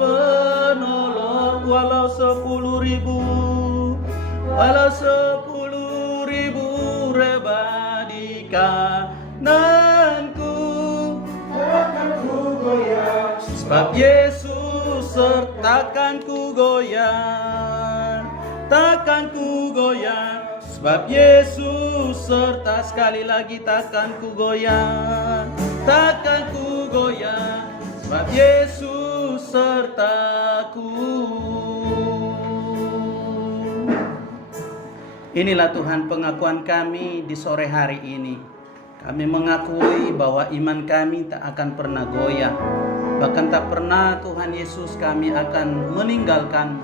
penolong. Walau 10.000, walau 10.000 rebah di kananku, takkan ku goyah. Sebab Yesus takkan ku goyah, takkan ku goyah. Sebab Yesus serta, sekali lagi takkan ku goyah, takkan ku goyah. Sebab Yesus sertaku. Inilah Tuhan pengakuan kami di sore hari ini. Kami mengakui bahwa iman kami tak akan pernah goyah. Bahkan tak pernah Tuhan Yesus kami akan meninggalkan.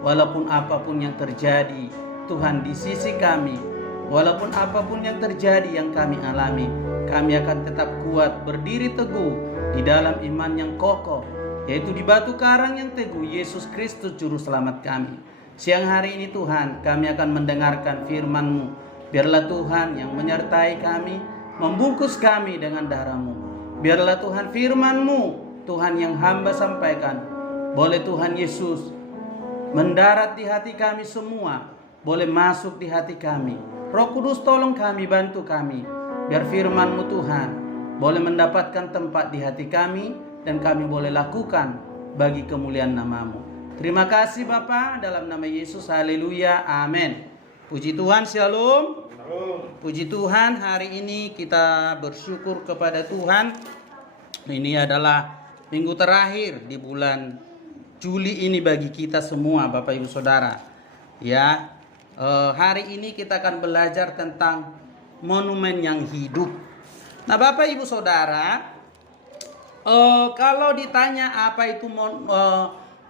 Walaupun apapun yang terjadi, Tuhan di sisi kami, walaupun apapun yang terjadi yang kami alami, kami akan tetap kuat berdiri teguh di dalam iman yang kokoh, yaitu di batu karang yang teguh, Yesus Kristus Juru Selamat kami. Siang hari ini Tuhan, kami akan mendengarkan firman-Mu. Biarlah Tuhan yang menyertai kami, membungkus kami dengan darah-Mu. Biarlah Tuhan firman-Mu, Tuhan yang hamba sampaikan, boleh Tuhan Yesus mendarat di hati kami semua, boleh masuk di hati kami. Roh Kudus tolong kami, bantu kami, biar firman-Mu Tuhan boleh mendapatkan tempat di hati kami, dan kami boleh lakukan bagi kemuliaan nama-Mu. Terima kasih Bapa, dalam nama Yesus, haleluya, amin. Puji Tuhan, shalom. Puji Tuhan, hari ini kita bersyukur kepada Tuhan. Ini adalah minggu terakhir di bulan Juli ini bagi kita semua, Bapak Ibu Saudara. Ya, hari ini kita akan belajar tentang monumen yang hidup. Nah, Bapak Ibu Saudara, kalau ditanya apa itu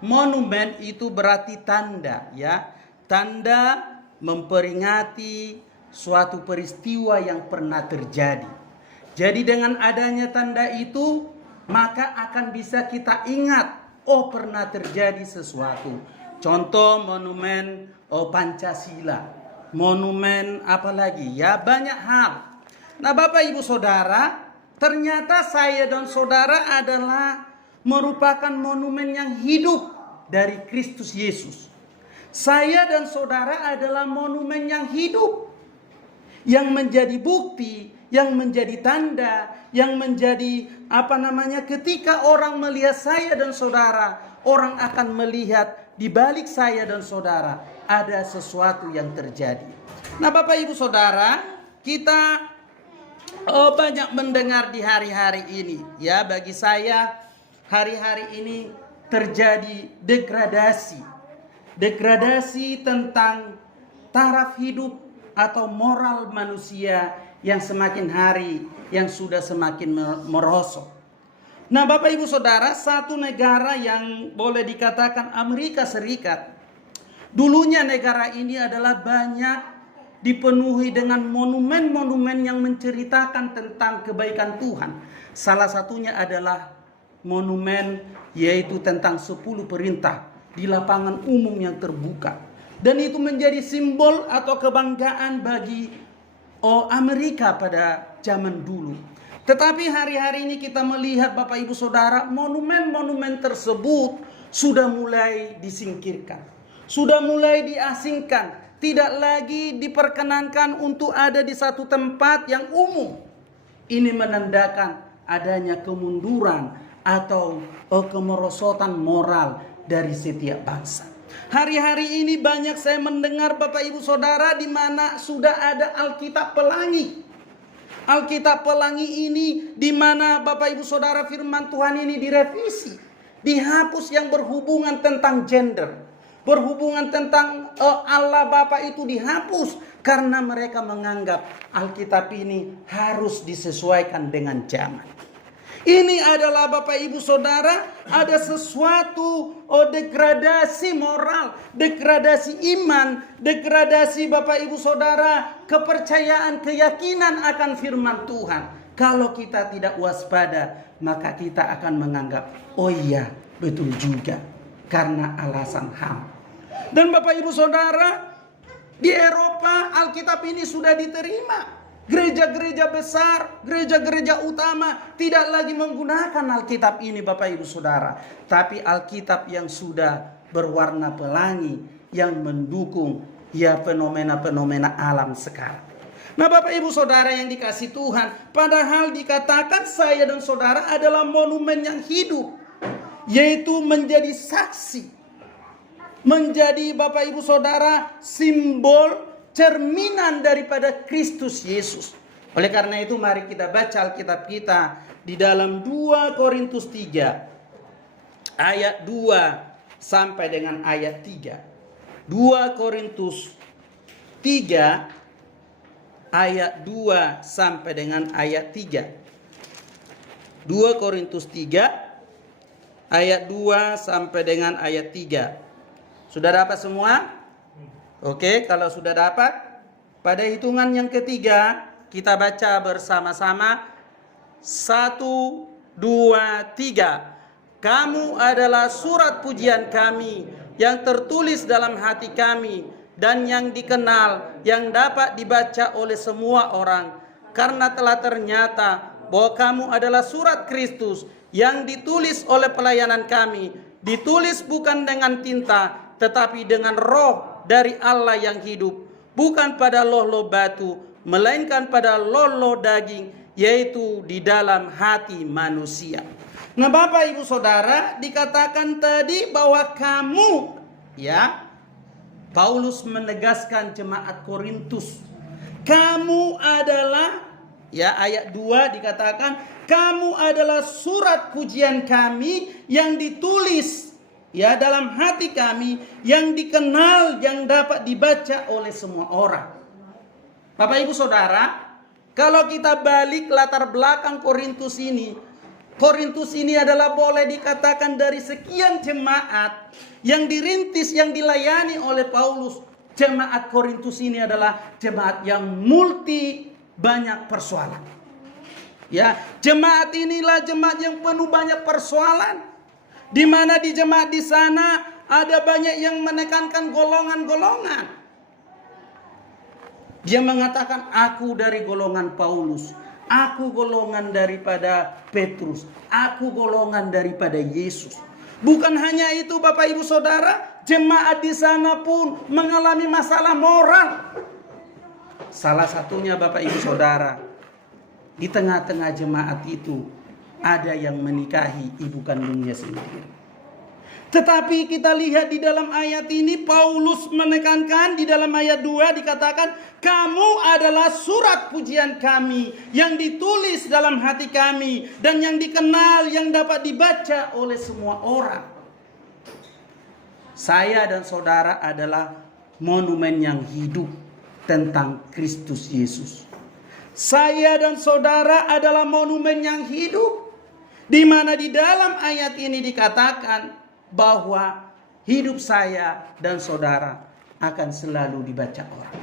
monumen, itu berarti tanda, ya. Tanda memperingati suatu peristiwa yang pernah terjadi. Jadi dengan adanya tanda itu, maka akan bisa kita ingat, oh pernah terjadi sesuatu. Contoh monumen Pancasila, monumen apa lagi, ya banyak hal. Nah Bapak Ibu Saudara, ternyata saya dan saudara adalah merupakan monumen yang hidup dari Kristus Yesus. Saya dan saudara adalah monumen yang hidup, yang menjadi bukti, yang menjadi tanda, yang menjadi ketika orang melihat saya dan saudara, orang akan melihat di balik saya dan saudara ada sesuatu yang terjadi. Nah Bapak Ibu Saudara, kita banyak mendengar di hari-hari ini, ya. Bagi saya hari-hari ini terjadi degradasi tentang taraf hidup atau moral manusia yang semakin hari yang sudah semakin merosot. Nah Bapak Ibu Saudara, satu negara yang boleh dikatakan Amerika Serikat, dulunya negara ini adalah banyak dipenuhi dengan monumen-monumen yang menceritakan tentang kebaikan Tuhan. Salah satunya adalah monumen yaitu tentang 10 perintah di lapangan umum yang terbuka. Dan itu menjadi simbol atau kebanggaan bagi Amerika pada zaman dulu. Tetapi hari-hari ini kita melihat Bapak Ibu Saudara, monumen-monumen tersebut sudah mulai disingkirkan, sudah mulai diasingkan, tidak lagi diperkenankan untuk ada di satu tempat yang umum. Ini menandakan adanya kemunduran atau kemerosotan moral dari setiap bangsa. Hari-hari ini banyak saya mendengar Bapak Ibu Saudara di mana sudah ada Alkitab Pelangi. Alkitab Pelangi ini di mana Bapak Ibu Saudara firman Tuhan ini direvisi, dihapus yang berhubungan tentang gender, berhubungan tentang Allah Bapa itu dihapus karena mereka menganggap Alkitab ini harus disesuaikan dengan zaman. Ini adalah Bapak Ibu Saudara, ada sesuatu degradasi moral, degradasi iman, degradasi Bapak Ibu Saudara, kepercayaan, keyakinan akan firman Tuhan. Kalau kita tidak waspada, maka kita akan menganggap, oh iya betul juga, karena alasan HAM. Dan Bapak Ibu Saudara, di Eropa Alkitab ini sudah diterima. Gereja-gereja besar, gereja-gereja utama tidak lagi menggunakan Alkitab ini Bapak Ibu Saudara. Tapi Alkitab yang sudah berwarna pelangi yang mendukung ya fenomena-fenomena alam sekarang. Nah Bapak Ibu Saudara yang dikasih Tuhan, padahal dikatakan saya dan saudara adalah monumen yang hidup, yaitu menjadi saksi, menjadi Bapak Ibu Saudara simbol cerminan daripada Kristus Yesus. Oleh karena itu mari kita baca Alkitab kita di dalam 2 Korintus 3 ayat 2 sampai dengan ayat 3. 2 Korintus 3 ayat 2 sampai dengan ayat 3. 2 Korintus 3 ayat 2 sampai dengan ayat 3. Sudah dapat semua? Oke, kalau sudah dapat, pada hitungan yang ketiga kita baca bersama-sama. 1, 2, 3. Kamu adalah surat pujian kami yang tertulis dalam hati kami dan yang dikenal, yang dapat dibaca oleh semua orang. Karena telah ternyata bahwa kamu adalah surat Kristus yang ditulis oleh pelayanan kami. Ditulis bukan dengan tinta, tetapi dengan roh dari Allah yang hidup, bukan pada loh-loh batu, melainkan pada loh-loh daging, yaitu di dalam hati manusia. Nah Bapak Ibu Saudara, dikatakan tadi bahwa kamu, ya, Paulus menegaskan jemaat Korintus, kamu adalah, ya, ayat 2 dikatakan, kamu adalah surat pujian kami yang ditulis ya dalam hati kami, yang dikenal, yang dapat dibaca oleh semua orang. Bapak Ibu Saudara, kalau kita balik latar belakang Korintus ini adalah boleh dikatakan dari sekian jemaat yang dirintis, yang dilayani oleh Paulus. Jemaat Korintus ini adalah jemaat yang multi banyak persoalan. Ya, jemaat inilah jemaat yang penuh banyak persoalan. Di mana di jemaat di sana ada banyak yang menekankan golongan-golongan. Dia mengatakan, aku dari golongan Paulus, aku golongan daripada Petrus, aku golongan daripada Yesus. Bukan hanya itu Bapak Ibu Saudara, jemaat di sana pun mengalami masalah moral. Salah satunya Bapak Ibu Saudara, di tengah-tengah jemaat itu ada yang menikahi ibu kandungnya sendiri. Tetapi kita lihat di dalam ayat ini, Paulus menekankan di dalam ayat 2 dikatakan, kamu adalah surat pujian kami yang ditulis dalam hati kami dan yang dikenal, yang dapat dibaca oleh semua orang. Saya dan saudara adalah monumen yang hidup tentang Kristus Yesus. Saya dan saudara adalah monumen yang hidup, di mana di dalam ayat ini dikatakan bahwa hidup saya dan saudara akan selalu dibaca orang.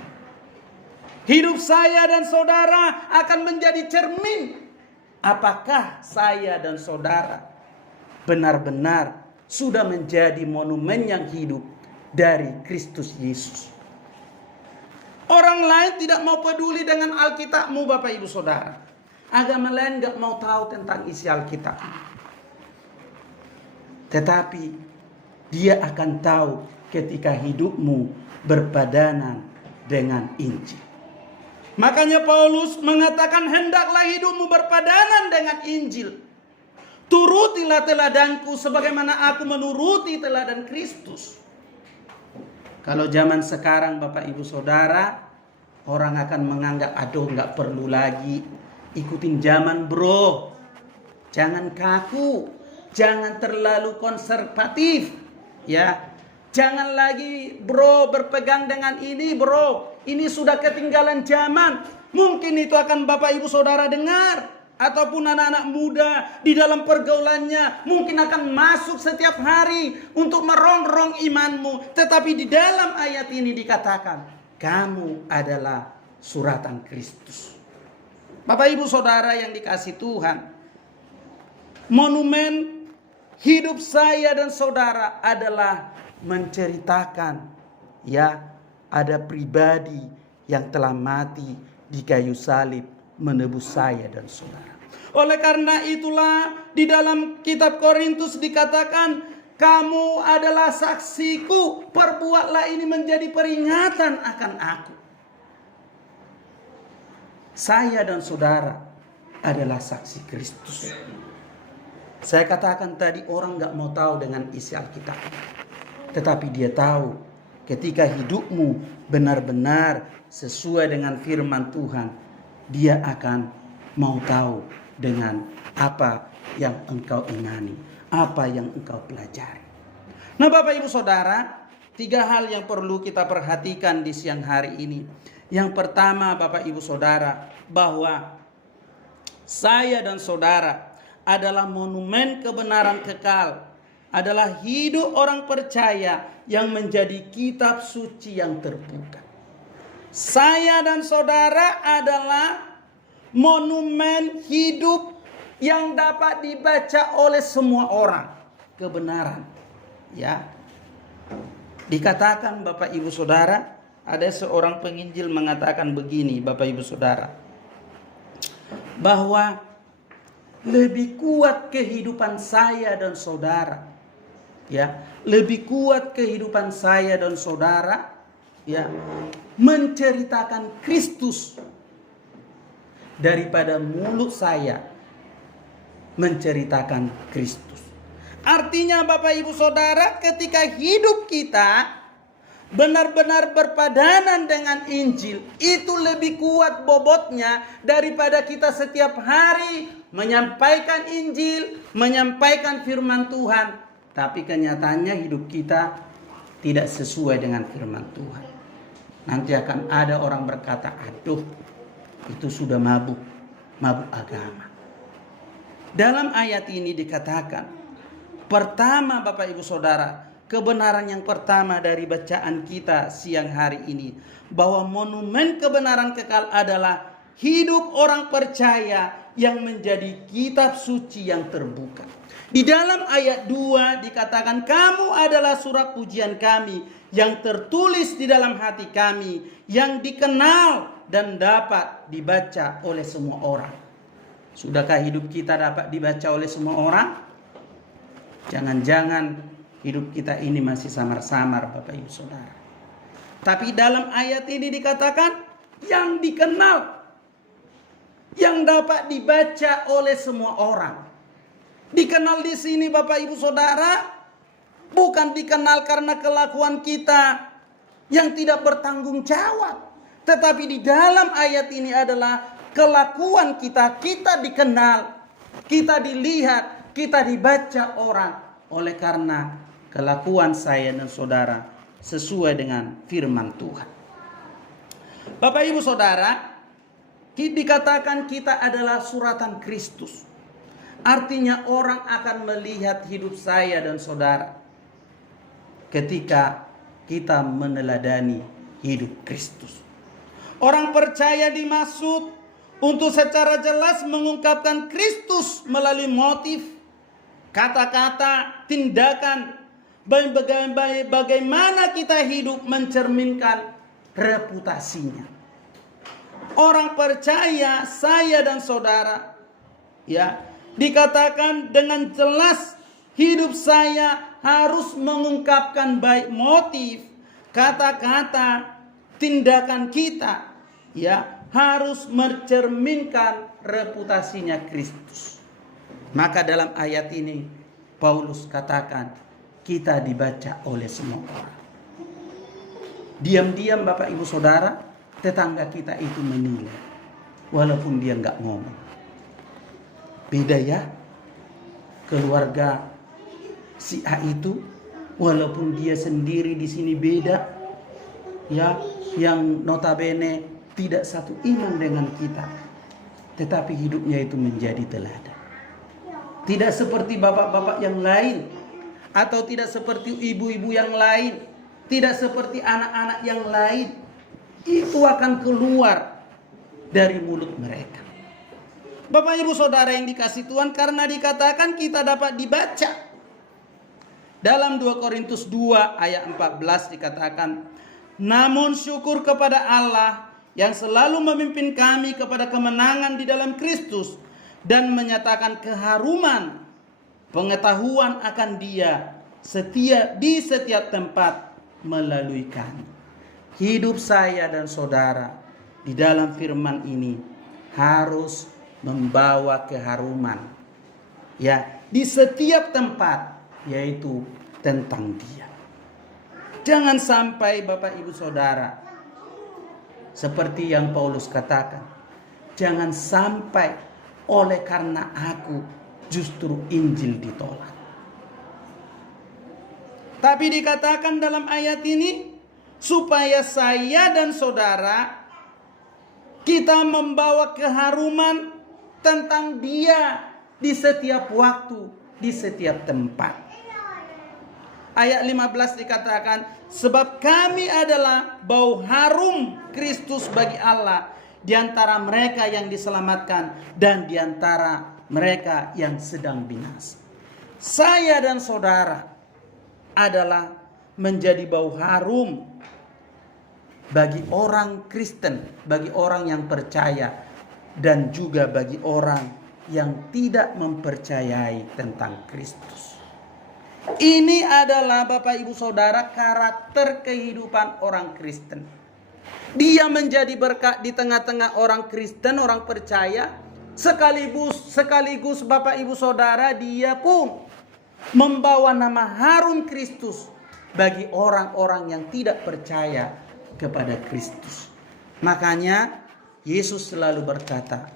Hidup saya dan saudara akan menjadi cermin apakah saya dan saudara benar-benar sudah menjadi monumen yang hidup dari Kristus Yesus. Orang lain tidak mau peduli dengan Alkitabmu Bapak Ibu Saudara. Agama lain gak mau tahu tentang isi Alkitab. Tetapi dia akan tahu ketika hidupmu berpadanan dengan Injil. Makanya Paulus mengatakan, hendaklah hidupmu berpadanan dengan Injil. Turutilah teladanku sebagaimana aku menuruti teladan Kristus. Kalau zaman sekarang Bapak Ibu Saudara, orang akan menganggap, aduh gak perlu lagi ikutin zaman bro. Jangan kaku, jangan terlalu konservatif, ya. Jangan lagi bro berpegang dengan ini bro, ini sudah ketinggalan zaman. Mungkin itu akan Bapak Ibu Saudara dengar, ataupun anak-anak muda di dalam pergaulannya mungkin akan masuk setiap hari untuk merongrong imanmu. Tetapi di dalam ayat ini dikatakan, kamu adalah suratan Kristus. Bapak Ibu Saudara yang dikasih Tuhan, monumen hidup saya dan saudara adalah menceritakan, ya, ada pribadi yang telah mati, di kayu salib menebus saya dan saudara. Oleh karena itulah di dalam kitab Korintus dikatakan, kamu adalah saksiku, perbuatlah ini menjadi peringatan akan aku. Saya dan saudara adalah saksi Kristus. Saya katakan tadi, orang gak mau tahu dengan isi Alkitab. Tetapi dia tahu ketika hidupmu benar-benar sesuai dengan firman Tuhan, dia akan mau tahu dengan apa yang engkau imani, apa yang engkau pelajari. Nah Bapak Ibu Saudara, 3 hal yang perlu kita perhatikan di siang hari ini. Yang pertama Bapak Ibu Saudara, bahwa saya dan saudara adalah monumen kebenaran kekal, adalah hidup orang percaya yang menjadi kitab suci yang terbuka. Saya dan saudara adalah monumen hidup yang dapat dibaca oleh semua orang. Kebenaran. Ya. Dikatakan Bapak Ibu Saudara, ada seorang penginjil mengatakan begini Bapak Ibu Saudara, bahwa lebih kuat kehidupan saya dan saudara, ya, lebih kuat kehidupan saya dan saudara, ya, menceritakan Kristus daripada mulut saya menceritakan Kristus. Artinya Bapak Ibu Saudara, ketika hidup kita benar-benar berpadanan dengan Injil, itu lebih kuat bobotnya daripada kita setiap hari menyampaikan Injil, menyampaikan firman Tuhan, tapi kenyataannya hidup kita tidak sesuai dengan firman Tuhan. Nanti akan ada orang berkata, aduh, itu sudah mabuk agama. Dalam ayat ini dikatakan, pertama Bapak Ibu Saudara, kebenaran yang pertama dari bacaan kita siang hari ini, bahwa monumen kebenaran kekal adalah hidup orang percaya yang menjadi kitab suci yang terbuka. Di dalam ayat 2 dikatakan, kamu adalah surat pujian kami yang tertulis di dalam hati kami, yang dikenal dan dapat dibaca oleh semua orang. Sudahkah hidup kita dapat dibaca oleh semua orang? Jangan-jangan hidup kita ini masih samar-samar Bapak Ibu Saudara. Tapi dalam ayat ini dikatakan yang dikenal, yang dapat dibaca oleh semua orang. Dikenal di sini Bapak Ibu Saudara, bukan dikenal karena kelakuan kita yang tidak bertanggung jawab. Tetapi di dalam ayat ini adalah kelakuan kita, kita dikenal, kita dilihat, kita dibaca orang. Oleh karena kelakuan saya dan saudara sesuai dengan firman Tuhan. Bapak Ibu Saudara, dikatakan kita adalah suratan Kristus. Artinya orang akan melihat hidup saya dan saudara ketika kita meneladani hidup Kristus. Orang percaya dimaksud untuk secara jelas mengungkapkan Kristus melalui motif, kata-kata, tindakan, bagaimana kita hidup mencerminkan reputasinya. Orang percaya, saya dan saudara, ya, dikatakan dengan jelas hidup saya harus mengungkapkan baik motif, kata-kata, tindakan kita, ya, harus mencerminkan reputasinya Kristus. Maka dalam ayat ini Paulus katakan kita dibaca oleh semua orang. Diam-diam Bapak Ibu Saudara, tetangga kita itu menilai walaupun dia nggak ngomong. Beda ya, keluarga si A itu walaupun dia sendiri di sini beda, ya, yang notabene tidak satu iman dengan kita, tetapi hidupnya itu menjadi teladan. Tidak seperti bapak-bapak yang lain, atau tidak seperti ibu-ibu yang lain, tidak seperti anak-anak yang lain. Itu akan keluar dari mulut mereka. Bapak Ibu Saudara yang dikasih Tuhan, karena dikatakan kita dapat dibaca. Dalam 2 Korintus 2 ayat 14 dikatakan, namun syukur kepada Allah yang selalu memimpin kami kepada kemenangan di dalam Kristus dan menyatakan keharuman pengetahuan akan Dia di setiap tempat melalui kami. Hidup saya dan saudara di dalam firman ini harus membawa keharuman, ya, di setiap tempat, yaitu tentang Dia. Jangan sampai Bapak Ibu Saudara, seperti yang Paulus katakan, jangan sampai oleh karena aku justru Injil ditolak. Tapi dikatakan dalam ayat ini, supaya saya dan saudara kita membawa keharuman tentang Dia di setiap waktu, di setiap tempat. Ayat 15 dikatakan, sebab kami adalah bau harum Kristus bagi Allah di antara mereka yang diselamatkan dan di antara mereka yang sedang binasa. Saya dan saudara adalah menjadi bau harum bagi orang Kristen, bagi orang yang percaya, dan juga bagi orang yang tidak mempercayai tentang Kristus. Ini adalah Bapak Ibu Saudara karakter kehidupan orang Kristen. Dia menjadi berkat di tengah-tengah orang Kristen, orang percaya, sekaligus Bapak Ibu Saudara dia pun membawa nama harum Kristus bagi orang-orang yang tidak percaya kepada Kristus. Makanya Yesus selalu berkata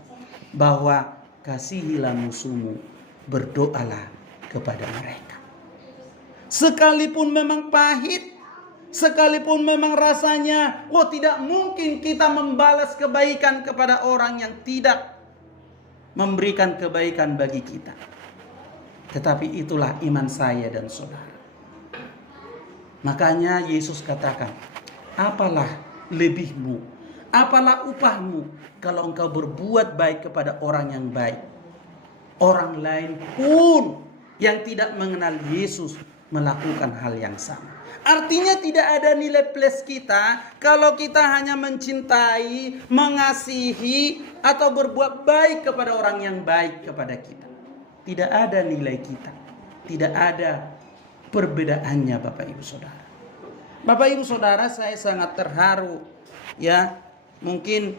bahwa kasihilah musuhmu, berdoalah kepada mereka. Sekalipun memang pahit, sekalipun memang rasanya tidak mungkin kita membalas kebaikan kepada orang yang tidak memberikan kebaikan bagi kita. Tetapi itulah iman saya dan saudara. Makanya Yesus katakan, apalah lebihmu, apalah upahmu kalau engkau berbuat baik kepada orang yang baik. Orang lain pun yang tidak mengenal Yesus melakukan hal yang sama. Artinya tidak ada nilai plus kita kalau kita hanya mencintai, mengasihi, atau berbuat baik kepada orang yang baik kepada kita. Tidak ada nilai kita. Tidak ada perbedaannya Bapak Ibu Saudara. Bapak Ibu Saudara, saya sangat terharu, ya. Mungkin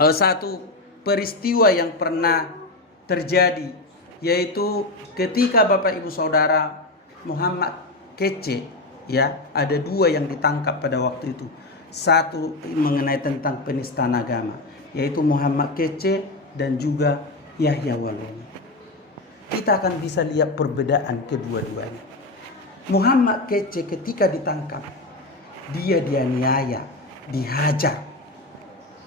satu peristiwa yang pernah terjadi, yaitu ketika Bapak Ibu Saudara Muhammad Kece, ya, ada dua yang ditangkap pada waktu itu. Satu mengenai tentang penistaan agama, yaitu Muhammad Kece dan juga Yahya Waloni. Kita akan bisa lihat perbedaan kedua-duanya. Muhammad Kece ketika ditangkap, dia dianiaya, dihajar,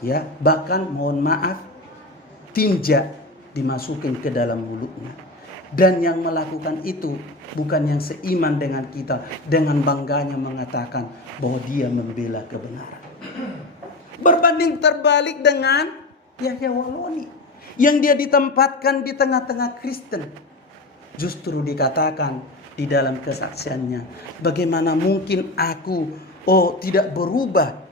ya, bahkan mohon maaf, tinja dimasukin ke dalam mulutnya. Dan yang melakukan itu bukan yang seiman dengan kita, dengan bangganya mengatakan bahwa dia membela kebenaran. Berbanding terbalik dengan Yahya Waloni yang dia ditempatkan di tengah-tengah Kristen. Justru dikatakan di dalam kesaksiannya, bagaimana mungkin aku tidak berubah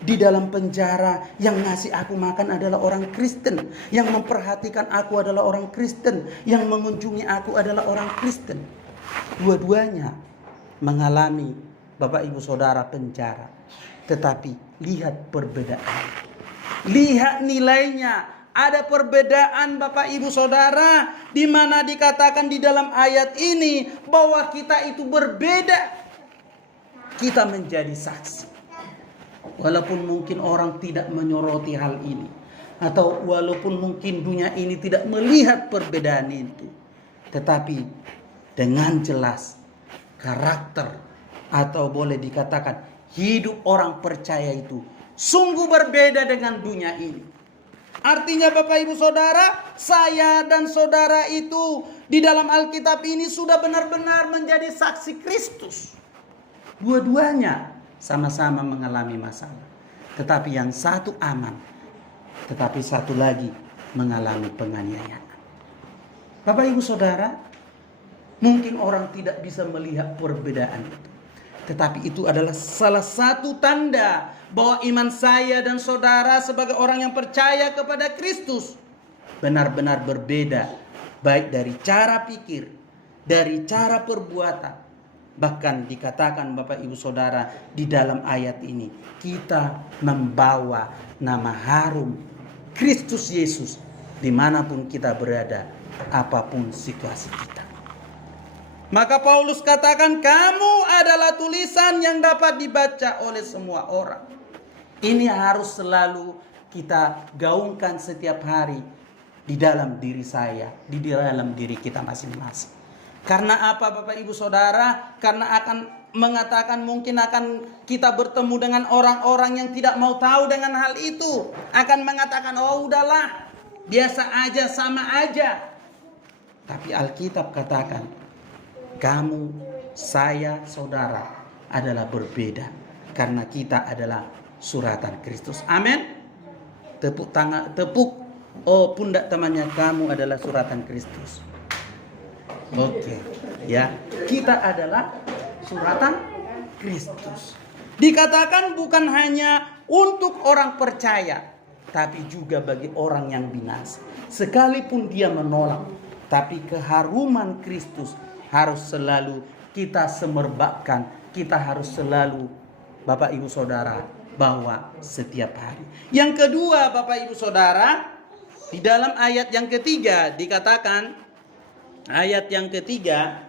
di dalam penjara, yang ngasih aku makan adalah orang Kristen, yang memperhatikan aku adalah orang Kristen, yang mengunjungi aku adalah orang Kristen. Dua-duanya mengalami Bapak Ibu Saudara penjara. Tetapi lihat perbedaan, lihat nilainya. Ada perbedaan Bapak Ibu Saudara, di mana dikatakan di dalam ayat ini bahwa kita itu berbeda. Kita menjadi saksi. Walaupun mungkin orang tidak menyoroti hal ini, atau walaupun mungkin dunia ini tidak melihat perbedaan itu, tetapi dengan jelas karakter, atau boleh dikatakan hidup orang percaya itu sungguh berbeda dengan dunia ini. Artinya Bapak Ibu Saudara, saya dan saudara itu di dalam Alkitab ini sudah benar-benar menjadi saksi Kristus. Dua-duanya sama-sama mengalami masalah. Tetapi yang satu aman, tetapi satu lagi mengalami penganiayaan. Bapak Ibu Saudara, mungkin orang tidak bisa melihat perbedaan itu. Tetapi itu adalah salah satu tanda bahwa iman saya dan saudara sebagai orang yang percaya kepada Kristus benar-benar berbeda, baik dari cara pikir, dari cara perbuatan. Bahkan dikatakan Bapak Ibu Saudara di dalam ayat ini, kita membawa nama harum Kristus Yesus dimanapun kita berada, apapun situasi kita. Maka Paulus katakan, kamu adalah tulisan yang dapat dibaca oleh semua orang. Ini harus selalu kita gaungkan setiap hari di dalam diri saya, di dalam diri kita masing-masing. Karena apa Bapak Ibu Saudara? Karena akan mengatakan mungkin akan kita bertemu dengan orang-orang yang tidak mau tahu dengan hal itu. Akan mengatakan, oh udahlah, biasa aja, sama aja. Tapi Alkitab katakan, kamu, saya, saudara adalah berbeda. Karena kita adalah suratan Kristus. Amin. Tepuk tangan, tepuk pundak temannya, kamu adalah suratan Kristus. Oke, ya. Kita adalah suratan Kristus. Dikatakan bukan hanya untuk orang percaya, tapi juga bagi orang yang binasa. Sekalipun dia menolak, tapi keharuman Kristus harus selalu kita semerbakkan. Kita harus selalu, Bapak Ibu Saudara, bawa setiap hari. Yang kedua Bapak Ibu Saudara, di dalam ayat yang ketiga dikatakan, ayat yang ketiga,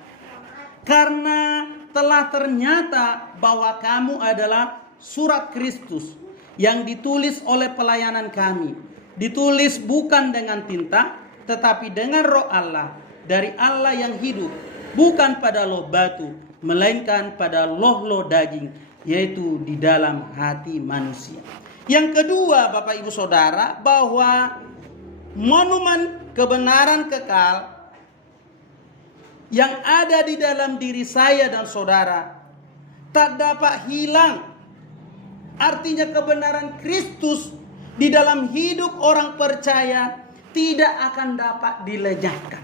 karena telah ternyata bahwa kamu adalah surat Kristus yang ditulis oleh pelayanan kami. Ditulis bukan dengan tinta, tetapi dengan Roh Allah, dari Allah yang hidup, bukan pada loh batu, melainkan pada loh daging, yaitu di dalam hati manusia. Yang kedua Bapak Ibu Saudara, bahwa monumen kebenaran kekal yang ada di dalam diri saya dan saudara tak dapat hilang. Artinya kebenaran Kristus di dalam hidup orang percaya tidak akan dapat dilenyapkan.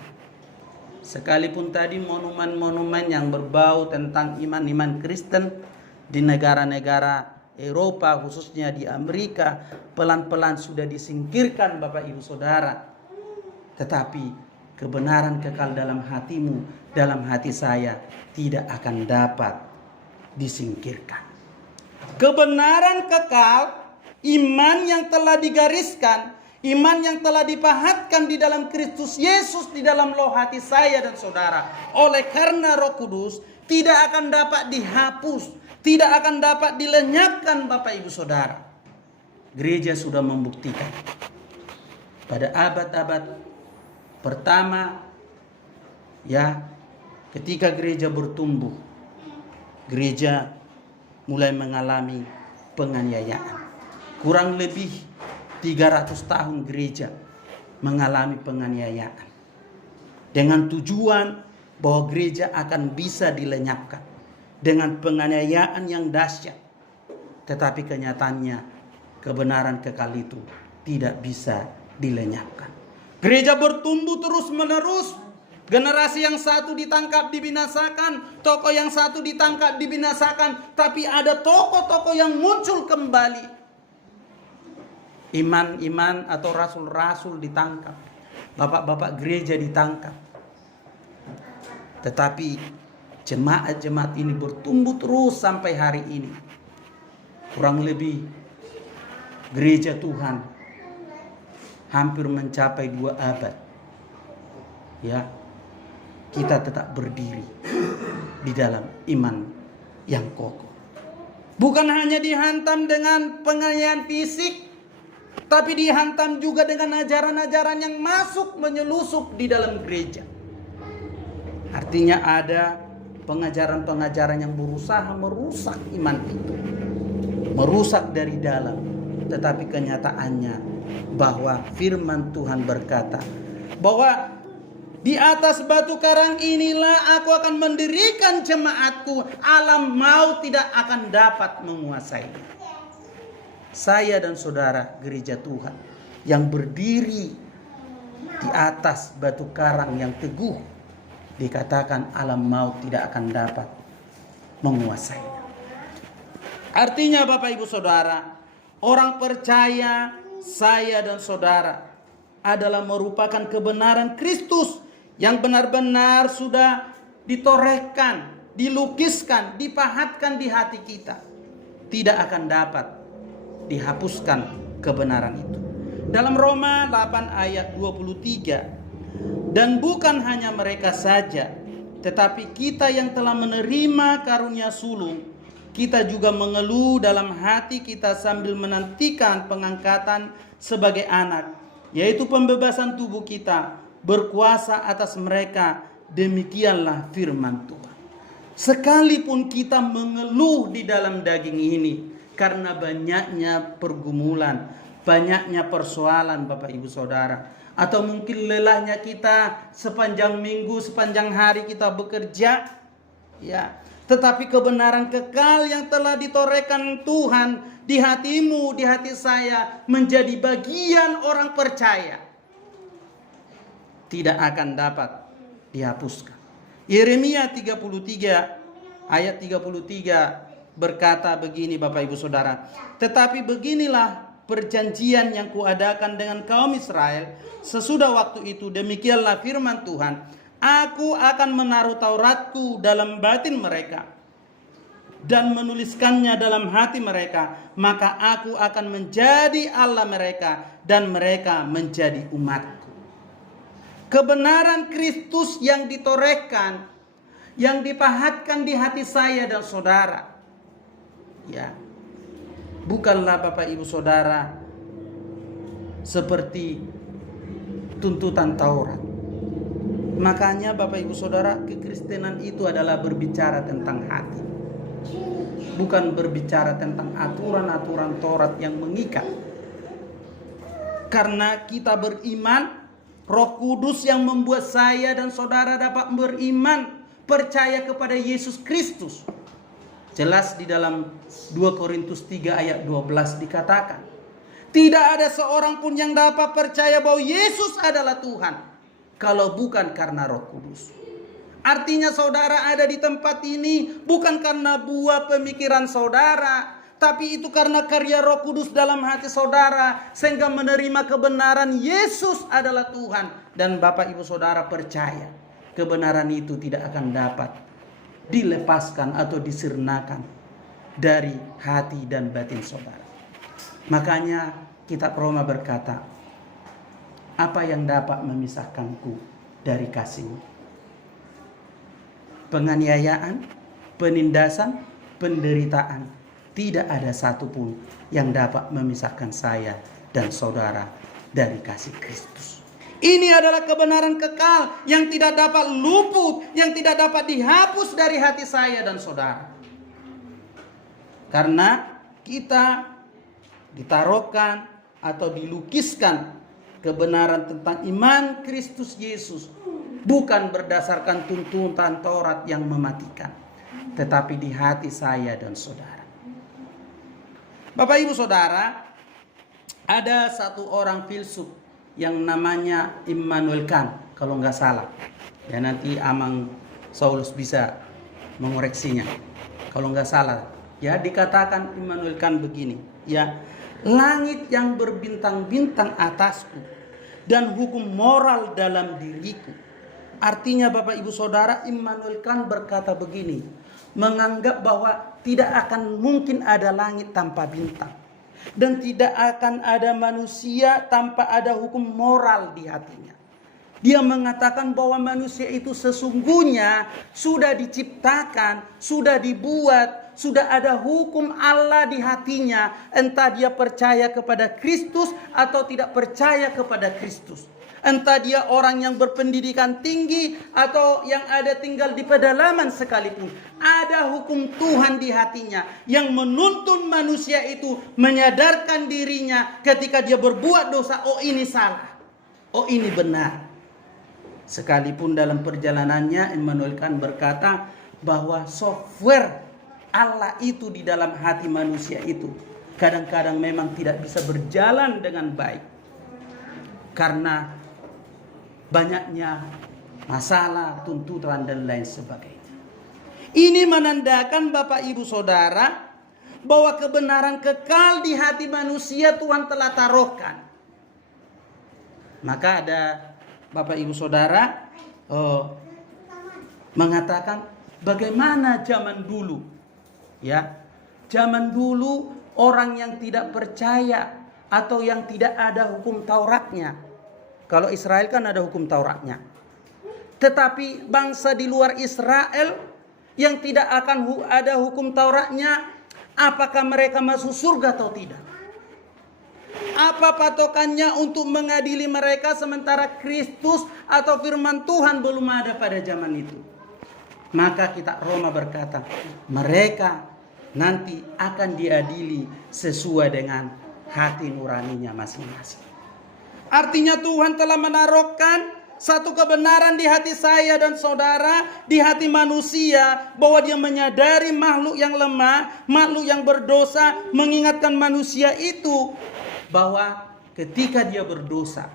Sekalipun tadi monumen-monumen yang berbau tentang iman-iman Kristen di negara-negara Eropa, khususnya di Amerika, pelan-pelan sudah disingkirkan Bapak Ibu Saudara. Tetapi kebenaran kekal dalam hatimu, dalam hati saya, tidak akan dapat disingkirkan. Kebenaran kekal, iman yang telah digariskan, iman yang telah dipahatkan di dalam Kristus Yesus, di dalam loh hati saya dan saudara, oleh karena Roh Kudus, tidak akan dapat dihapus, tidak akan dapat dilenyapkan Bapak Ibu Saudara. Gereja sudah membuktikan pada abad-abad pertama, ya, ketika gereja bertumbuh, gereja mulai mengalami penganiayaan. Kurang lebih 300 tahun gereja mengalami penganiayaan. Dengan tujuan bahwa gereja akan bisa dilenyapkan dengan penganiayaan yang dahsyat. Tetapi kenyataannya kebenaran kekal itu tidak bisa dilenyapkan. Gereja bertumbuh terus menerus. Generasi yang satu ditangkap dibinasakan, tokoh yang satu ditangkap dibinasakan, tapi ada tokoh-tokoh yang muncul kembali. Iman-iman atau rasul-rasul ditangkap, bapak-bapak gereja ditangkap. Tetapi jemaat-jemaat ini bertumbuh terus sampai hari ini. Kurang lebih gereja Tuhan hampir mencapai 2 abad. Ya, kita tetap berdiri di dalam iman yang kokoh. Bukan hanya dihantam dengan penganiayaan fisik, tapi dihantam juga dengan ajaran-ajaran yang masuk menyelusup di dalam gereja. Artinya ada pengajaran-pengajaran yang berusaha merusak iman itu, merusak dari dalam. Tetapi kenyataannya bahwa firman Tuhan berkata bahwa di atas batu karang inilah aku akan mendirikan jemaatku, alam maut tidak akan dapat menguasainya. Saya dan saudara gereja Tuhan yang berdiri di atas batu karang yang teguh, dikatakan alam maut tidak akan dapat menguasainya. Artinya Bapak Ibu Saudara, orang percaya saya dan saudara adalah merupakan kebenaran Kristus yang benar-benar sudah ditorehkan, dilukiskan, dipahatkan di hati kita. Tidak akan dapat dihapuskan kebenaran itu. Dalam Roma 8 ayat 23, dan bukan hanya mereka saja, tetapi kita yang telah menerima karunia sulung, kita juga mengeluh dalam hati kita sambil menantikan pengangkatan sebagai anak, yaitu pembebasan tubuh kita, berkuasa atas mereka. Demikianlah firman Tuhan. Sekalipun kita mengeluh di dalam daging ini karena banyaknya pergumulan, banyaknya persoalan Bapak Ibu Saudara, atau mungkin lelahnya kita sepanjang minggu, sepanjang hari kita bekerja, ya, tetapi kebenaran kekal yang telah ditorehkan Tuhan di hatimu, di hati saya, menjadi bagian orang percaya, tidak akan dapat dihapuskan. Yeremia 33 ayat 33 berkata begini Bapak Ibu Saudara, tetapi beginilah perjanjian yang kuadakan dengan kaum Israel sesudah waktu itu, demikianlah firman Tuhan, aku akan menaruh Tauratku dalam batin mereka dan menuliskannya dalam hati mereka, maka aku akan menjadi Allah mereka dan mereka menjadi umatku. Kebenaran Kristus yang ditorehkan, yang dipahatkan di hati saya dan saudara, ya, bukanlah Bapak Ibu Saudara seperti tuntutan Taurat. Makanya Bapak Ibu Saudara, kekristenan itu adalah berbicara tentang hati, bukan berbicara tentang aturan-aturan Taurat yang mengikat. Karena kita beriman, Roh Kudus yang membuat saya dan saudara dapat beriman, percaya kepada Yesus Kristus. Jelas di dalam 2 Korintus 3 ayat 12 dikatakan, tidak ada seorang pun yang dapat percaya bahwa Yesus adalah Tuhan kalau bukan karena Roh Kudus. Artinya saudara ada di tempat ini bukan karena buah pemikiran saudara, tapi itu karena karya Roh Kudus dalam hati saudara, sehingga menerima kebenaran Yesus adalah Tuhan. Dan Bapak Ibu Saudara percaya kebenaran itu tidak akan dapat dilepaskan atau disirnakan dari hati dan batin saudara. Makanya kitab Roma berkata, apa yang dapat memisahkanku dari kasih-Mu? Penganiayaan, penindasan, penderitaan. Tidak ada satupun yang dapat memisahkan saya dan saudara dari kasih Kristus. Ini adalah kebenaran kekal yang tidak dapat luput, yang tidak dapat dihapus dari hati saya dan saudara. Karena kita ditaruhkan atau dilukiskan kebenaran tentang iman Kristus Yesus, bukan berdasarkan tuntutan Taurat yang mematikan, tetapi di hati saya dan saudara. Bapak Ibu Saudara, ada satu orang filsuf yang namanya Immanuel Kant, kalau nggak salah. Ya, nanti Amang Saulus bisa mengoreksinya. Kalau nggak salah, ya, dikatakan Immanuel Kant begini, ya, langit yang berbintang-bintang atasku dan hukum moral dalam diriku. Artinya Bapak Ibu Saudara, Immanuel Kant berkata begini, menganggap bahwa tidak akan mungkin ada langit tanpa bintang, dan tidak akan ada manusia tanpa ada hukum moral di hatinya. Dia mengatakan bahwa manusia itu sesungguhnya sudah diciptakan, sudah dibuat, sudah ada hukum Allah di hatinya, entah dia percaya kepada Kristus atau tidak percaya kepada Kristus. Entah dia orang yang berpendidikan tinggi atau yang ada tinggal di pedalaman sekalipun, ada hukum Tuhan di hatinya yang menuntun manusia itu menyadarkan dirinya ketika dia berbuat dosa. Oh, ini salah, oh ini benar. Sekalipun dalam perjalanannya Immanuel Kant berkata bahwa software Allah itu di dalam hati manusia itu kadang-kadang memang tidak bisa berjalan dengan baik karena banyaknya masalah, tuntutan dan lain sebagainya. Ini menandakan Bapak Ibu Saudara bahwa kebenaran kekal di hati manusia Tuhan telah taruhkan. Maka ada Bapak Ibu Saudara mengatakan bagaimana zaman dulu, ya, zaman dulu orang yang tidak percaya atau yang tidak ada hukum Tauratnya. Kalau Israel kan ada hukum Tauratnya. Tetapi bangsa di luar Israel yang tidak akan ada hukum Tauratnya, apakah mereka masuk surga atau tidak? Apa patokannya untuk mengadili mereka sementara Kristus atau firman Tuhan belum ada pada zaman itu? Maka kitab Roma berkata, mereka nanti akan diadili sesuai dengan hati nuraninya masing-masing. Artinya Tuhan telah menaruhkan satu kebenaran di hati saya dan saudara, di hati manusia, bahwa dia menyadari makhluk yang lemah, makhluk yang berdosa, mengingatkan manusia itu bahwa ketika dia berdosa,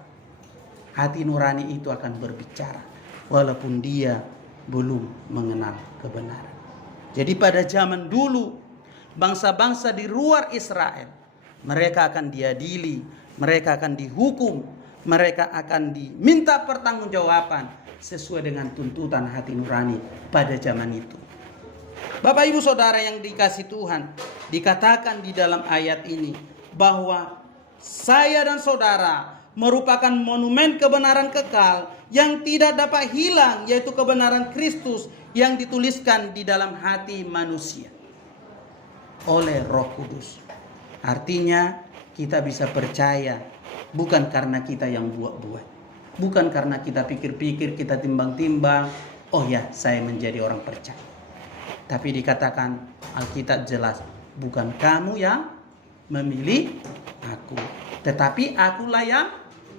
hati nurani itu akan berbicara walaupun dia belum mengenal kebenaran. Jadi pada zaman dulu, bangsa-bangsa di luar Israel, mereka akan diadili, mereka akan dihukum, mereka akan diminta pertanggungjawaban sesuai dengan tuntutan hati nurani pada zaman itu. Bapak Ibu Saudara yang dikasihi Tuhan, dikatakan di dalam ayat ini bahwa saya dan saudara merupakan monumen kebenaran kekal yang tidak dapat hilang, yaitu kebenaran Kristus yang dituliskan di dalam hati manusia oleh Roh Kudus. Artinya kita bisa percaya bukan karena kita yang buat-buat, bukan karena kita pikir-pikir, kita timbang-timbang, oh ya saya menjadi orang percaya. Tapi dikatakan Alkitab jelas, bukan kamu yang memilih aku, tetapi akulah yang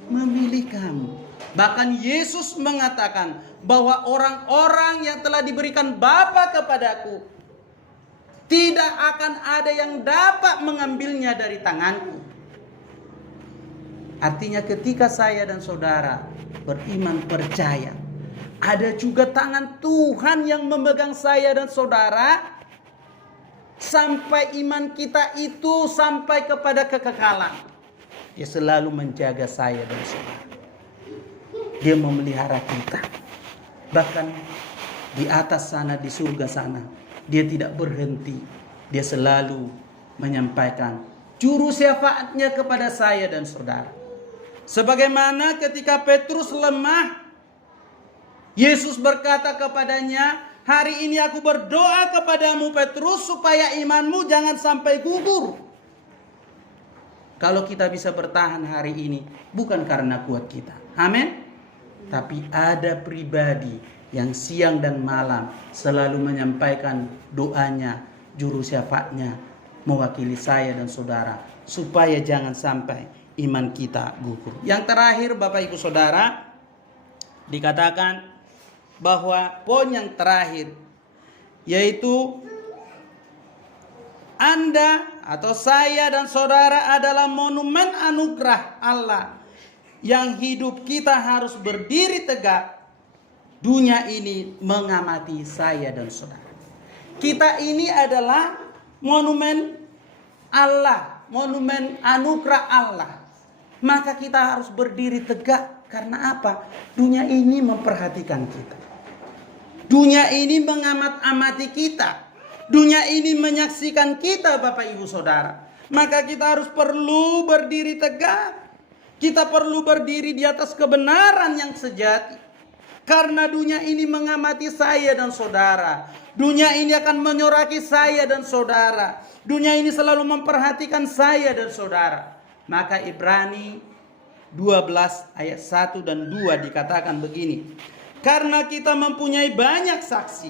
memilih kamu. Bahkan Yesus mengatakan bahwa orang-orang yang telah diberikan Bapa kepadaku, tidak akan ada yang dapat mengambilnya dari tanganku. Artinya ketika saya dan saudara beriman percaya, ada juga tangan Tuhan yang memegang saya dan saudara sampai iman kita itu sampai kepada kekekalan. Dia selalu menjaga saya dan saudara. Dia memelihara kita. Bahkan di atas sana, di surga sana, dia tidak berhenti. Dia selalu menyampaikan juru syafaatnya kepada saya dan saudara. Sebagaimana ketika Petrus lemah, Yesus berkata kepadanya, hari ini aku berdoa kepadamu Petrus supaya imanmu jangan sampai gugur. Kalau kita bisa bertahan hari ini bukan karena kuat kita. Amin. Tapi ada pribadi yang siang dan malam selalu menyampaikan doanya, juru syafaatnya mewakili saya dan saudara supaya jangan sampai iman kita gugur. Yang terakhir Bapak Ibu Saudara, dikatakan bahwa poin yang terakhir yaitu Anda atau saya dan saudara adalah monumen anugerah Allah yang hidup kita harus berdiri tegak. Dunia ini mengamati saya dan saudara. Kita ini adalah monumen Allah, monumen anugerah Allah. Maka kita harus berdiri tegak. Karena apa? Dunia ini memperhatikan kita. Dunia ini mengamat-amati kita. Dunia ini menyaksikan kita Bapak Ibu Saudara. Maka kita harus perlu berdiri tegak. Kita perlu berdiri di atas kebenaran yang sejati. Karena dunia ini mengamati saya dan saudara. Dunia ini akan menyoraki saya dan saudara. Dunia ini selalu memperhatikan saya dan saudara. Maka Ibrani 12 ayat 1 dan 2 dikatakan begini. Karena kita mempunyai banyak saksi,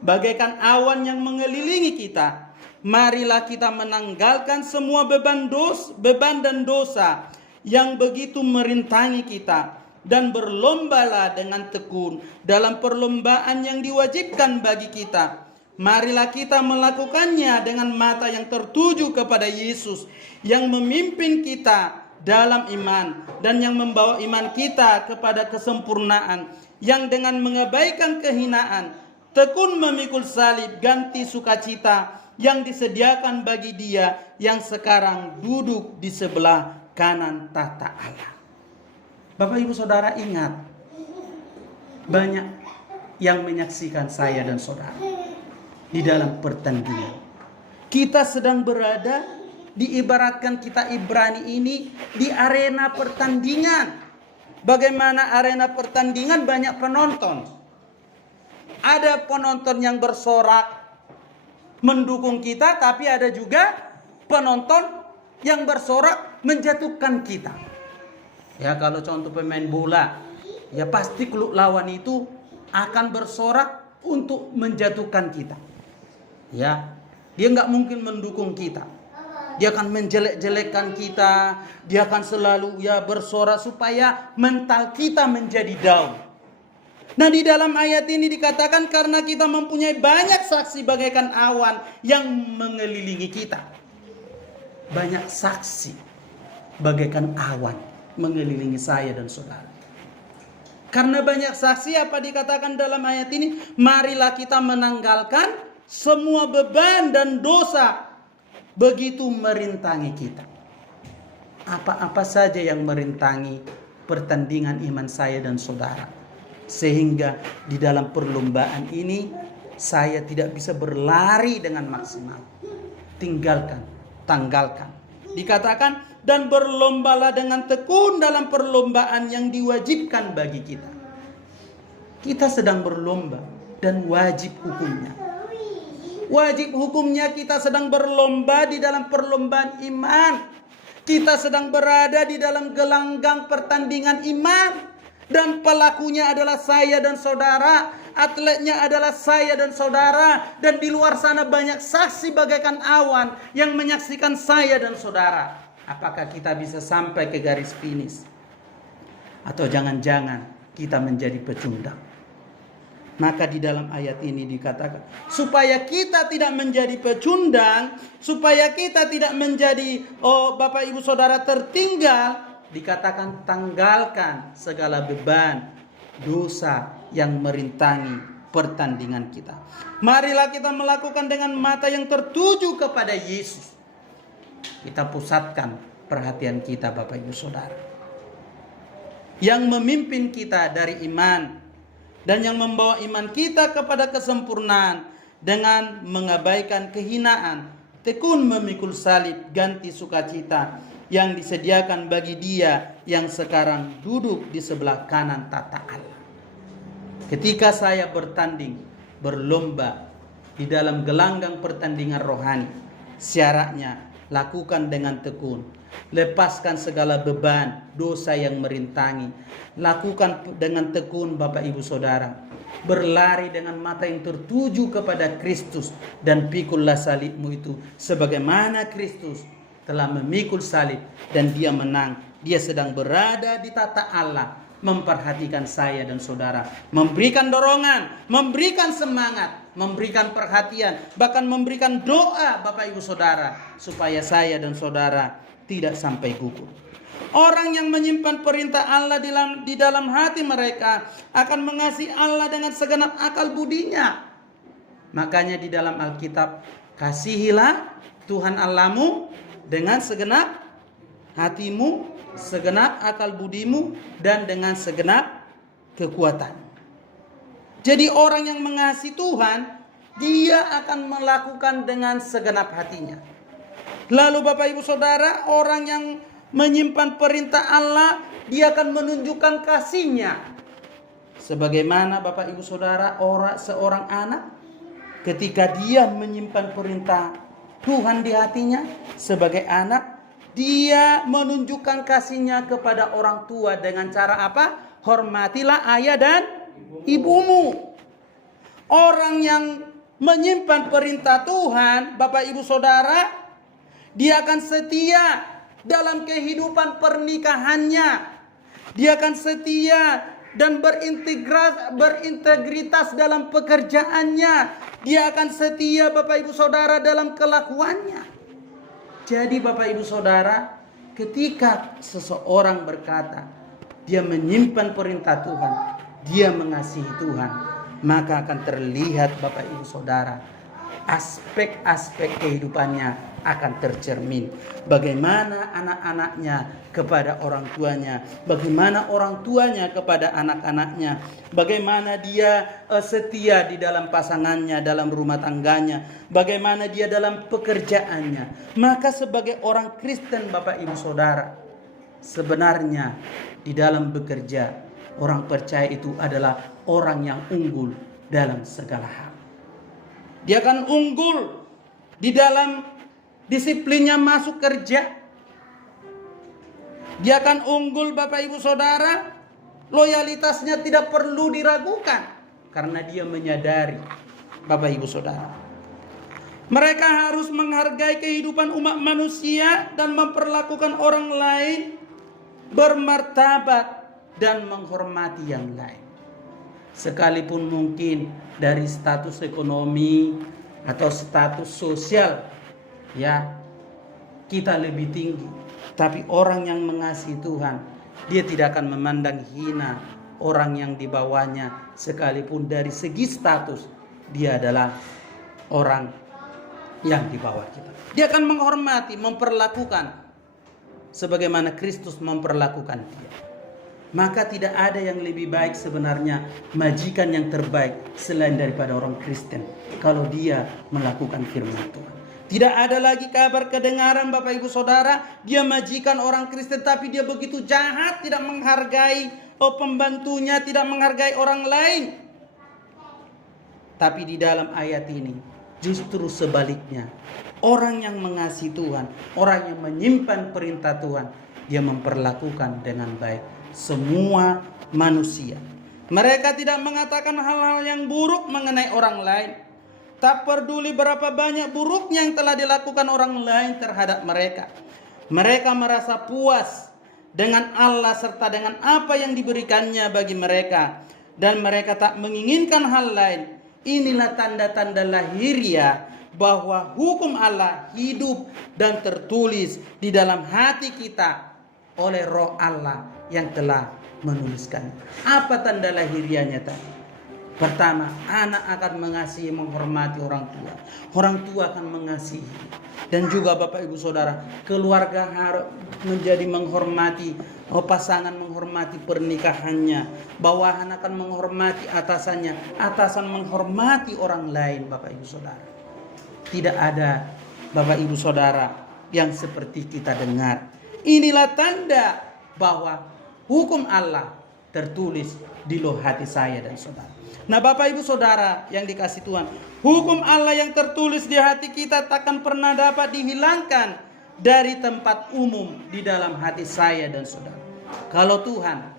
bagaikan awan yang mengelilingi kita, marilah kita menanggalkan semua beban dan dosa yang begitu merintangi kita, dan berlombalah dengan tekun dalam perlombaan yang diwajibkan bagi kita. Marilah kita melakukannya dengan mata yang tertuju kepada Yesus yang memimpin kita dalam iman dan yang membawa iman kita kepada kesempurnaan, yang dengan mengabaikan kehinaan tekun memikul salib, ganti sukacita yang disediakan bagi Dia yang sekarang duduk di sebelah kanan tahta Allah. Bapak Ibu Saudara, ingat, banyak yang menyaksikan saya dan saudara di dalam pertandingan. Kita sedang berada, diibaratkan kita Ibrani ini, di arena pertandingan. Bagaimana arena pertandingan? Banyak penonton. Ada penonton yang bersorak mendukung kita, tapi ada juga penonton yang bersorak menjatuhkan kita. Ya, kalau contoh pemain bola, ya pasti klub lawan itu akan bersorak untuk menjatuhkan kita. Ya, dia nggak mungkin mendukung kita. Dia akan menjelek-jelekkan kita. Dia akan selalu bersorak supaya mental kita menjadi down. Nah, di dalam ayat ini dikatakan karena kita mempunyai banyak saksi bagaikan awan yang mengelilingi kita. Banyak saksi bagaikan awan mengelilingi saya dan saudara. Karena banyak saksi, apa dikatakan dalam ayat ini? Marilah kita menanggalkan semua beban dan dosa begitu merintangi kita. Apa-apa saja yang merintangi pertandingan iman saya dan saudara, sehingga di dalam perlombaan ini saya tidak bisa berlari dengan maksimal. Tanggalkan. Dikatakan, dan berlombalah dengan tekun dalam perlombaan yang diwajibkan bagi kita. Kita sedang berlomba dan wajib hukumnya. Wajib hukumnya kita sedang berlomba di dalam perlombaan iman. Kita sedang berada di dalam gelanggang pertandingan iman. Dan pelakunya adalah saya dan saudara. Atletnya adalah saya dan saudara. Dan di luar sana banyak saksi bagaikan awan yang menyaksikan saya dan saudara. Apakah kita bisa sampai ke garis finish? Atau jangan-jangan kita menjadi pecundang? Maka di dalam ayat ini dikatakan, supaya kita tidak menjadi pecundang, supaya kita tidak menjadi Bapak Ibu Saudara tertinggal, dikatakan tanggalkan segala beban dosa yang merintangi pertandingan kita. Marilah kita melakukan dengan mata yang tertuju kepada Yesus. Kita pusatkan perhatian kita, Bapak Ibu Saudara, yang memimpin kita dari iman dan yang membawa iman kita kepada kesempurnaan dengan mengabaikan kehinaan, tekun memikul salib, ganti sukacita yang disediakan bagi Dia yang sekarang duduk di sebelah kanan tahta Allah. Ketika saya berlomba di dalam gelanggang pertandingan rohani, syaratnya lakukan dengan tekun. Lepaskan segala beban dosa yang merintangi. Lakukan dengan tekun, Bapak Ibu Saudara. Berlari dengan mata yang tertuju kepada Kristus. Dan pikullah salibmu itu sebagaimana Kristus telah memikul salib dan Dia menang. Dia sedang berada di tahta Allah, memperhatikan saya dan saudara, memberikan dorongan, memberikan semangat, memberikan perhatian, bahkan memberikan doa, Bapak Ibu Saudara, supaya saya dan saudara tidak sampai gugur. Orang yang menyimpan perintah Allah di dalam hati mereka akan mengasihi Allah dengan segenap akal budinya. Makanya di dalam Alkitab, kasihilah Tuhan Allahmu dengan segenap hatimu, segenap akal budimu, dan dengan segenap kekuatan. Jadi orang yang mengasihi Tuhan, dia akan melakukan dengan segenap hatinya. Lalu Bapak Ibu Saudara, orang yang menyimpan perintah Allah, dia akan menunjukkan kasihnya. Sebagaimana Bapak Ibu Saudara, seorang anak ketika dia menyimpan perintah Tuhan di hatinya, sebagai anak, dia menunjukkan kasihnya kepada orang tua dengan cara apa? Hormatilah ayah dan ibumu. Orang yang menyimpan perintah Tuhan, Bapak Ibu Saudara, dia akan setia dalam kehidupan pernikahannya. Dia akan setia dan berintegritas dalam pekerjaannya. Dia akan setia, Bapak Ibu Saudara, dalam kelakuannya. Jadi Bapak Ibu Saudara, ketika seseorang berkata dia menyimpan perintah Tuhan, dia mengasihi Tuhan, maka akan terlihat Bapak Ibu Saudara aspek-aspek kehidupannya akan tercermin. Bagaimana anak-anaknya kepada orang tuanya, bagaimana orang tuanya kepada anak-anaknya, bagaimana dia setia di dalam pasangannya, dalam rumah tangganya, bagaimana dia dalam pekerjaannya. Maka sebagai orang Kristen, Bapak Ibu Saudara, sebenarnya di dalam bekerja, orang percaya itu adalah orang yang unggul dalam segala hal. Dia akan unggul di dalam disiplinnya masuk kerja. Dia akan unggul, Bapak Ibu Saudara, loyalitasnya tidak perlu diragukan karena dia menyadari, Bapak Ibu Saudara, mereka harus menghargai kehidupan umat manusia dan memperlakukan orang lain bermartabat dan menghormati yang lain. Sekalipun mungkin dari status ekonomi atau status sosial ya kita lebih tinggi, tapi orang yang mengasihi Tuhan, dia tidak akan memandang hina orang yang di bawahnya, sekalipun dari segi status dia adalah orang yang di bawah kita. Dia akan menghormati, memperlakukan sebagaimana Kristus memperlakukan dia. Maka tidak ada yang lebih baik sebenarnya, majikan yang terbaik selain daripada orang Kristen, kalau dia melakukan firman Tuhan. Tidak ada lagi kabar kedengaran, Bapak Ibu Saudara, dia majikan orang Kristen tapi dia begitu jahat, tidak menghargai pembantunya, tidak menghargai orang lain. Tapi di dalam ayat ini justru sebaliknya, orang yang mengasihi Tuhan, orang yang menyimpan perintah Tuhan, dia memperlakukan dengan baik semua manusia. Mereka tidak mengatakan hal-hal yang buruk mengenai orang lain. Tak peduli berapa banyak buruknya yang telah dilakukan orang lain terhadap mereka. Mereka merasa puas dengan Allah serta dengan apa yang diberikannya bagi mereka. Dan mereka tak menginginkan hal lain. Inilah tanda-tanda lahiriah bahwa hukum Allah hidup dan tertulis di dalam hati kita oleh Roh Allah yang telah menuliskan. Apa tanda lahiriahnya tadi? Pertama, anak akan mengasihi, menghormati orang tua. Orang tua akan mengasihi. Dan juga Bapak Ibu Saudara, keluarga harus menjadi menghormati, pasangan menghormati pernikahannya. Bawahan akan menghormati atasannya. Atasan menghormati orang lain, Bapak Ibu Saudara. Tidak ada, Bapak Ibu Saudara, yang seperti kita dengar. Inilah tanda bahwa hukum Allah tertulis di loh hati saya dan saudara. Nah, Bapak Ibu Saudara yang dikasihi Tuhan, hukum Allah yang tertulis di hati kita takkan pernah dapat dihilangkan dari tempat umum di dalam hati saya dan saudara. Kalau Tuhan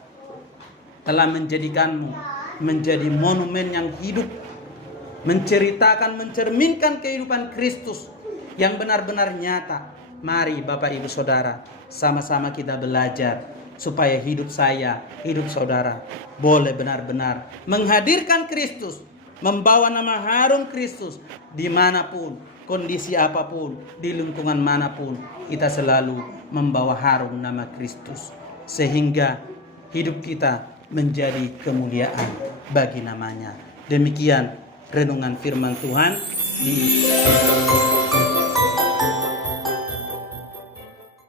telah menjadikanmu menjadi monumen yang hidup, menceritakan, mencerminkan kehidupan Kristus yang benar-benar nyata, mari Bapak Ibu Saudara, sama-sama kita belajar supaya hidup saya, hidup saudara boleh benar-benar menghadirkan Kristus, membawa nama harum Kristus dimanapun, kondisi apapun, di lingkungan manapun, kita selalu membawa harum nama Kristus, sehingga hidup kita menjadi kemuliaan bagi namanya. Demikian renungan firman Tuhan di